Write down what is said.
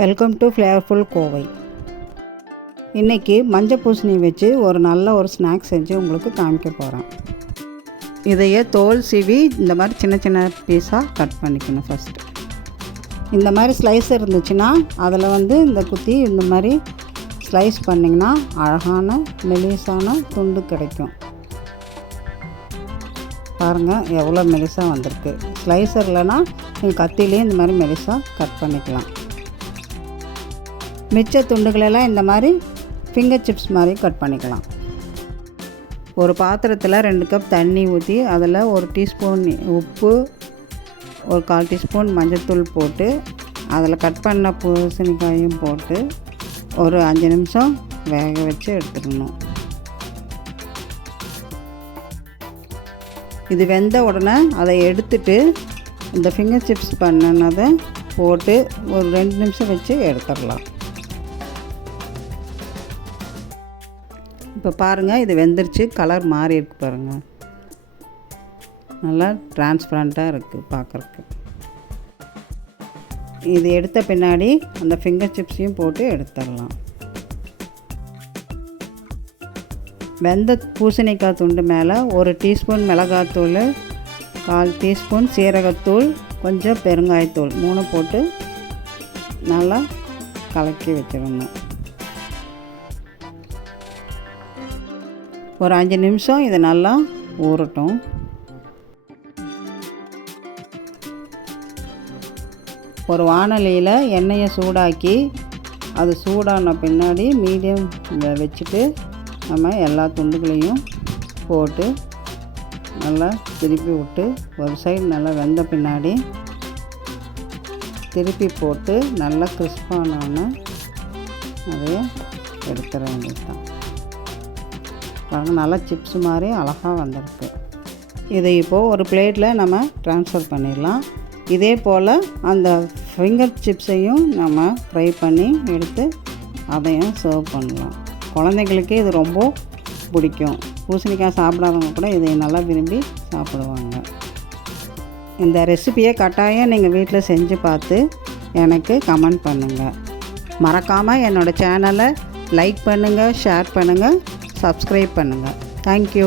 Welcome to flavourful Kovai. இன்றைக்கி மஞ்சள் பூசணி வச்சு ஒரு நல்ல ஸ்நாக்ஸ் செஞ்சு உங்களுக்கு காமிக்க போகிறேன். இதையே தோல் சீவி இந்த மாதிரி சின்ன சின்ன பீஸாக கட் பண்ணிக்கணும். ஃபஸ்ட்டு இந்த மாதிரி ஸ்லைஸ் இருந்துச்சுன்னா அதில் இந்த குத்தி இந்த மாதிரி ஸ்லைஸ் பண்ணிங்கன்னா அழகான மெலிசான துண்டு கிடைக்கும். பாருங்கள் எவ்வளோ மெலிசாக வந்திருக்கு. ஸ்லைசர் இல்லைன்னா நீங்கள் கத்திலேயே இந்த மாதிரி மெலிசாக கட் பண்ணிக்கலாம். மிச்ச துண்டுகளெல்லாம் இந்த மாதிரி ஃபிங்கர் சிப்ஸ் மாதிரி கட் பண்ணிக்கலாம். ஒரு பாத்திரத்தில் 2 கப் தண்ணி ஊற்றி அதில் 1 டீஸ்பூன் உப்பு, 1/4 டீஸ்பூன் மஞ்சள்தூள் போட்டு அதில் கட் பண்ண பூசணிக்காயும் போட்டு ஒரு 5 நிமிஷம் வேக வச்சு எடுத்துக்கணும். இது வெந்த உடனே அதை எடுத்துட்டு இந்த ஃபிங்கர் சிப்ஸ் பண்ணினதை போட்டு ஒரு 2 நிமிஷம் வச்சு எடுத்துடலாம். இப்போ பாருங்கள், இது வெந்துருச்சு. கலர் மாறி இருக்கு பாருங்கள். நல்லா டிரான்ஸ்பரண்ட்டாக இருக்குது பார்க்குறக்கு. இது எடுத்த பின்னாடி அந்த ஃபிங்கர் சிப்ஸையும் போட்டு எடுத்துடலாம். வெந்த பூசணிக்காய் துண்டு மேலே 1 டீஸ்பூன் மிளகாத்தூள், 1/4 டீஸ்பூன் சீரகத்தூள், கொஞ்சம் பெருங்காயத்தூள் 3 போட்டு நல்லா கலக்கி வச்சிடணும். ஒரு 5 நிமிஷம் இதை நல்லா ஊறட்டும். ஒரு வாணலியில் எண்ணெயை சூடாக்கி அது சூடான பின்னாடி மீடியம் வச்சுட்டு நம்ம எல்லா துண்டுகளையும் போட்டு நல்லா திருப்பி விட்டு ஒரு சைடு நல்லா வெந்த பின்னாடி திருப்பி போட்டு நல்லா கிறிஸ்பானோன்னு அதை எடுத்துட வேண்டியதுதான். பாருங்கள், நல்லா சிப்ஸ் மாதிரி அழகாக வந்திருக்கு. இதை இப்போது ஒரு பிளேட்டில் நம்ம ட்ரான்ஸ்ஃபர் பண்ணிடலாம். இதே போல் அந்த ஃபிங்கர் சிப்ஸையும் நம்ம ஃப்ரை பண்ணி எடுத்து அதையும் சர்வ் பண்ணலாம். குழந்தைங்களுக்கு இது ரொம்ப பிடிக்கும். பூசணிக்காய் சாப்பிடாதவங்க கூட இதை நல்லா விரும்பி சாப்பிடுவாங்க. இந்த ரெசிபியை கட்டாயம் நீங்கள் வீட்டில் செஞ்சு பார்த்து எனக்கு கமெண்ட் பண்ணுங்கள். மறக்காமல் என்னோடய சேனலை லைக் பண்ணுங்கள், ஷேர் பண்ணுங்கள், சப்ஸ்கிரைப் பண்ணுங்கள். தேங்க்யூ.